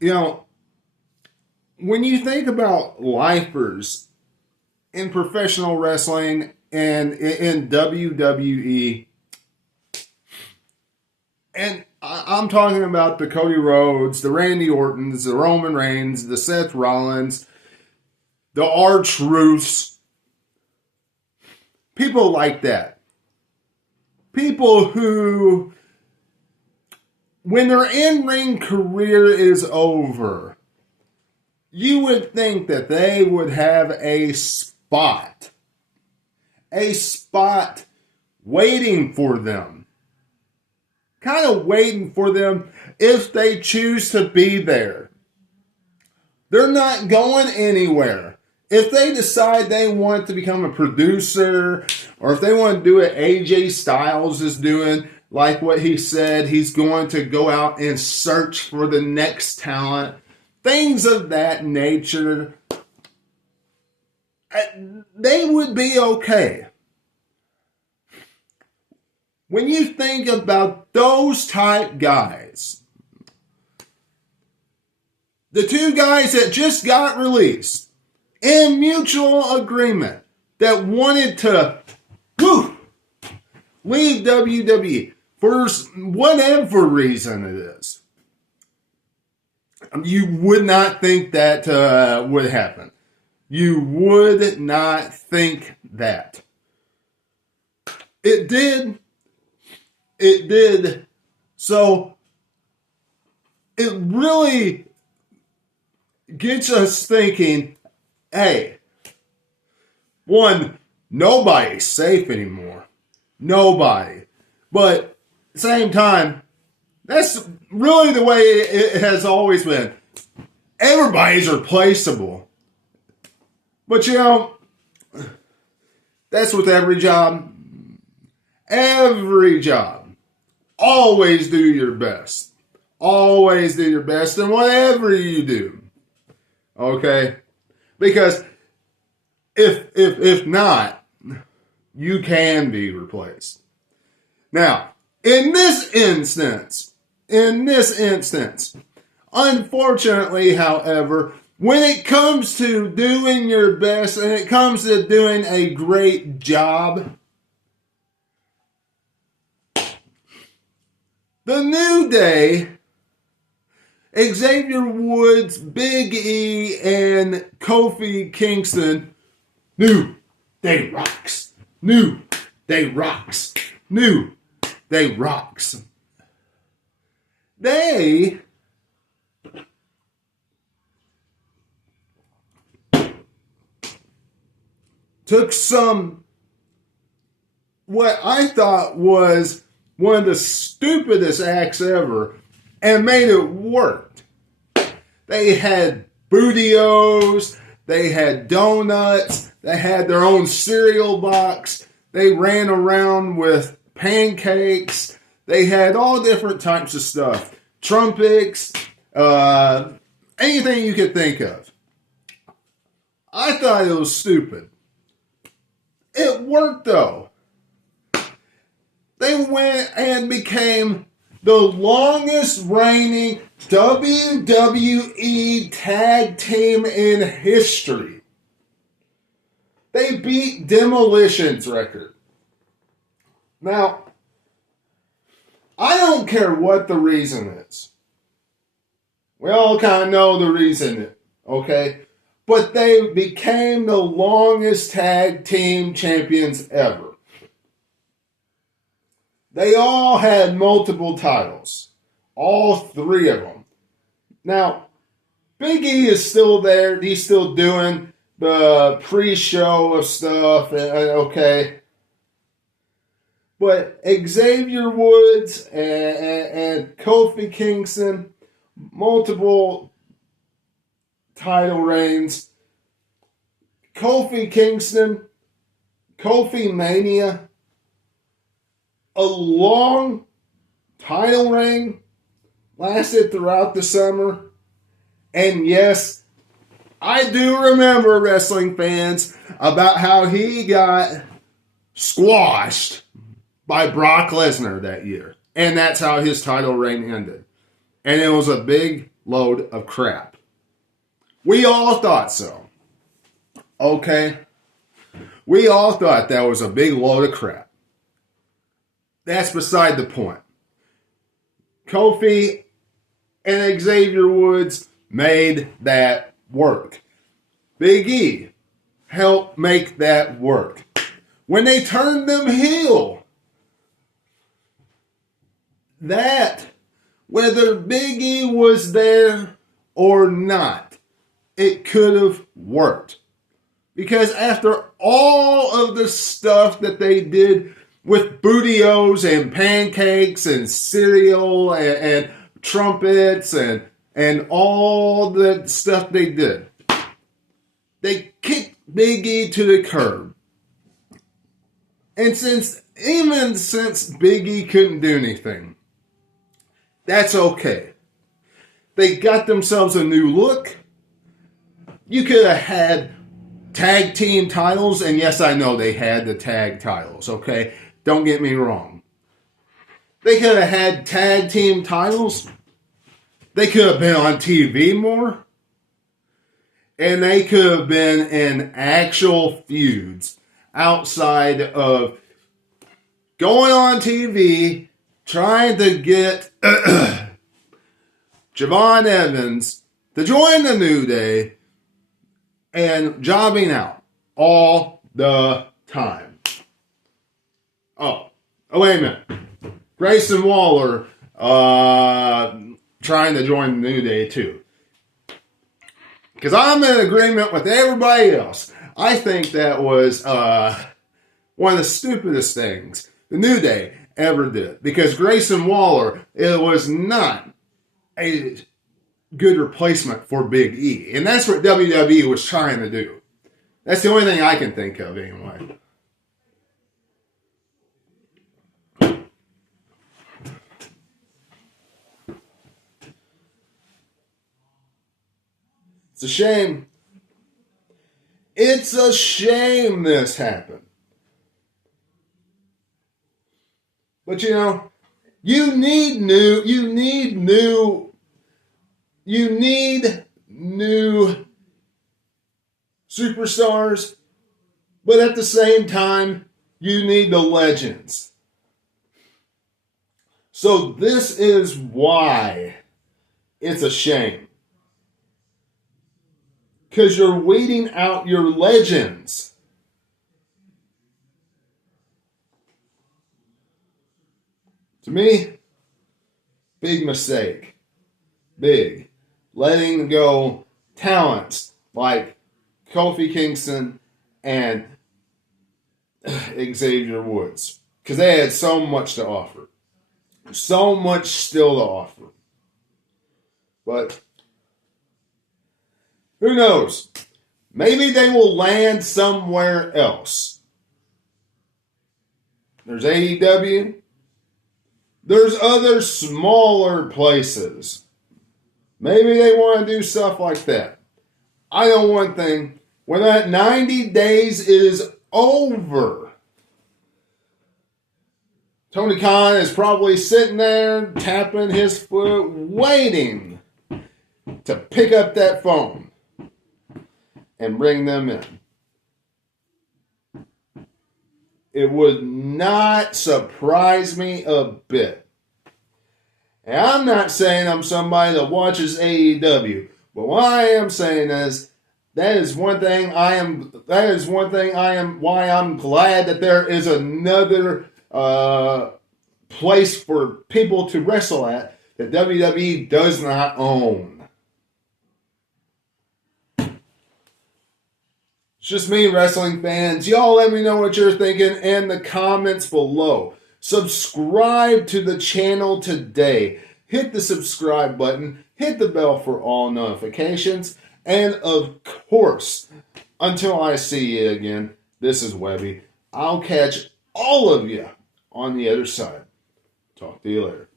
You know, when you think about lifers in professional wrestling and in WWE, and I'm talking about the Cody Rhodes, the Randy Ortons, the Roman Reigns, the Seth Rollins, the R-Truths, people like that. People who, when their in-ring career is over, you would think that they would have a spot waiting for them. Kind of waiting for them if they choose to be there. They're not going anywhere. If they decide they want to become a producer, or if they want to do what AJ Styles is doing, like what he said, he's going to go out and search for the next talent, things of that nature, they would be okay. When you think about those type guys, the two guys that just got released in mutual agreement that wanted to leave WWE for whatever reason it is, you would not think that would happen. You would not think that. It did. It did. So it really gets us thinking, hey, one, nobody's safe anymore. Nobody. But at the same time, that's really the way it has always been. Everybody's replaceable. But you know, that's with every job. Every job. Always do your best. Always do your best in whatever you do. Okay? Because if not, you can be replaced. Now, in this instance, unfortunately, however, when it comes to doing your best and it comes to doing a great job, the New Day, Xavier Woods, Big E, and Kofi Kingston, New Day rocks. New Day rocks. New Day rocks. They took what I thought was one of the stupidest acts ever and made it work. They had bootios, they had donuts, they had their own cereal box, they ran around with pancakes, they had all different types of stuff. Trumpets, anything you could think of. I thought it was stupid. It worked though. They went and became the longest reigning WWE tag team in history. They beat Demolition's record. Now, I don't care what the reason is. We all kind of know the reason, okay? But they became the longest tag team champions ever. They all had multiple titles. All three of them. Now, Big E is still there. He's still doing the pre-show of stuff. Okay. But Xavier Woods and Kofi Kingston, multiple title reigns. Kofi Kingston, Kofi Mania, a long title reign, lasted throughout the summer. And yes, I do remember, wrestling fans, about how he got squashed by Brock Lesnar that year. And that's how his title reign ended. And it was a big load of crap. We all thought so. Okay? We all thought that was a big load of crap. That's beside the point. Kofi and Xavier Woods made that work. Big E helped make that work. When they turned them heel, that, whether Big E was there or not, it could have worked. Because after all of the stuff that they did with bootios and pancakes and cereal and trumpets and all the stuff they did, they kicked Big E to the curb. And even since Big E couldn't do anything, that's okay. They got themselves a new look. You could have had tag team titles, and yes, I know they had the tag titles, okay? Don't get me wrong. They could have had tag team titles. They could have been on TV more. And they could have been in actual feuds outside of going on TV, trying to get Javon Evans to join the New Day and jobbing out all the time. Oh, wait a minute. Grayson Waller trying to join the New Day too. Because I'm in agreement with everybody else. I think that was one of the stupidest things the New Day ever did. Because Grayson Waller, it was not a good replacement for Big E. And that's what WWE was trying to do. That's the only thing I can think of anyway. It's a shame. It's a shame this happened. But you know, you need new superstars, but at the same time, you need the legends. So this is why it's a shame. Because you're weeding out your legends. To me, big mistake. Big. Letting go talents like Kofi Kingston and Xavier Woods. Because they had so much to offer. So much still to offer. But who knows? Maybe they will land somewhere else. There's AEW. There's other smaller places. Maybe they want to do stuff like that. I know one thing. When that 90 days is over, Tony Khan is probably sitting there tapping his foot, waiting to pick up that phone and bring them in. It would not surprise me a bit. And I'm not saying I'm somebody that watches AEW, but what I am saying is why I'm glad that there is another place for people to wrestle at that WWE does not own. It's just me, wrestling fans. Y'all let me know what you're thinking in the comments below. Subscribe to the channel today. Hit the subscribe button. Hit the bell for all notifications. And of course, until I see you again, this is Webby. I'll catch all of you on the other side. Talk to you later.